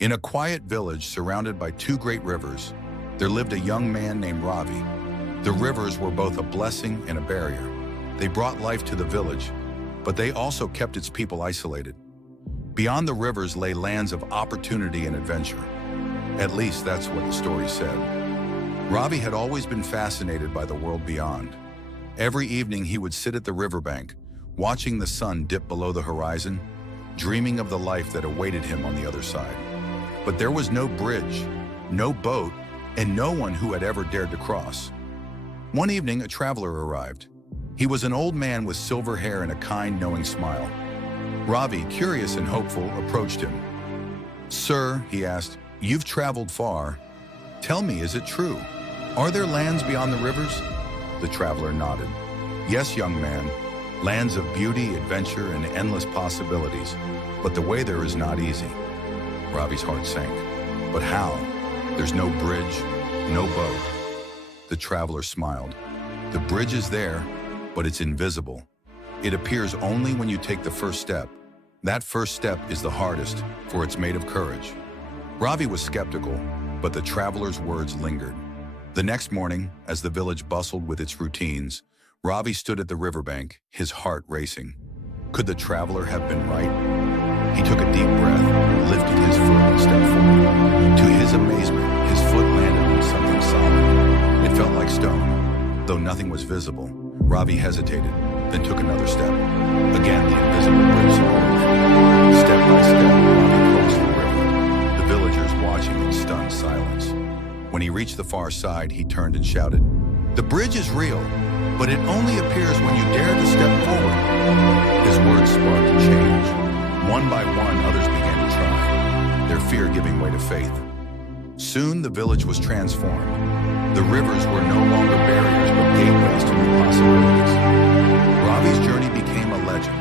In a quiet village surrounded by two great rivers, there lived a young man named Ravi. The rivers were both a blessing and a barrier. They brought life to the village, but they also kept its people isolated. Beyond the rivers lay lands of opportunity and adventure. At least that's what the story said. Ravi had always been fascinated by the world beyond. Every evening he would sit at the riverbank, watching the sun dip below the horizon, dreaming of the life that awaited him on the other side. But there was no bridge, no boat, and no one who had ever dared to cross. One evening, a traveler arrived. He was an old man with silver hair and a kind, knowing smile. Ravi, curious and hopeful, approached him. "Sir," he asked, "you've traveled far. Tell me, is it true? Are there lands beyond the rivers?" The traveler nodded. "Yes, young man. Lands of beauty, adventure, and endless possibilities. But the way there is not easy." Ravi's heart sank. "But how? There's no bridge, no boat." The traveler smiled. "The bridge is there, but it's invisible. It appears only when you take the first step. That first step is the hardest, for it's made of courage." Ravi was skeptical, but the traveler's words lingered. The next morning, as the village bustled with its routines, Ravi stood at the riverbank, his heart racing. Could the traveler have been right? He took a deep breath, lifted his foot, and stepped forward. To his amazement, his foot landed on something solid. It felt like stone. Though nothing was visible, Ravi hesitated, then took another step. Again, the invisible bridge supported. Step by step, Ravi crossed the river, the villagers watching in stunned silence. When he reached the far side, he turned and shouted, "The bridge is real, but it only appears when you dare to step forward." His words sparked a change. One by one, others began to try, their fear giving way to faith. Soon, the village was transformed. The rivers were no longer barriers, but gateways to new possibilities. Ravi's journey became a legend,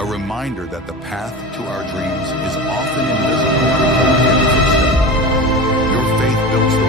a reminder that the path to our dreams is often invisible. Your faith builds the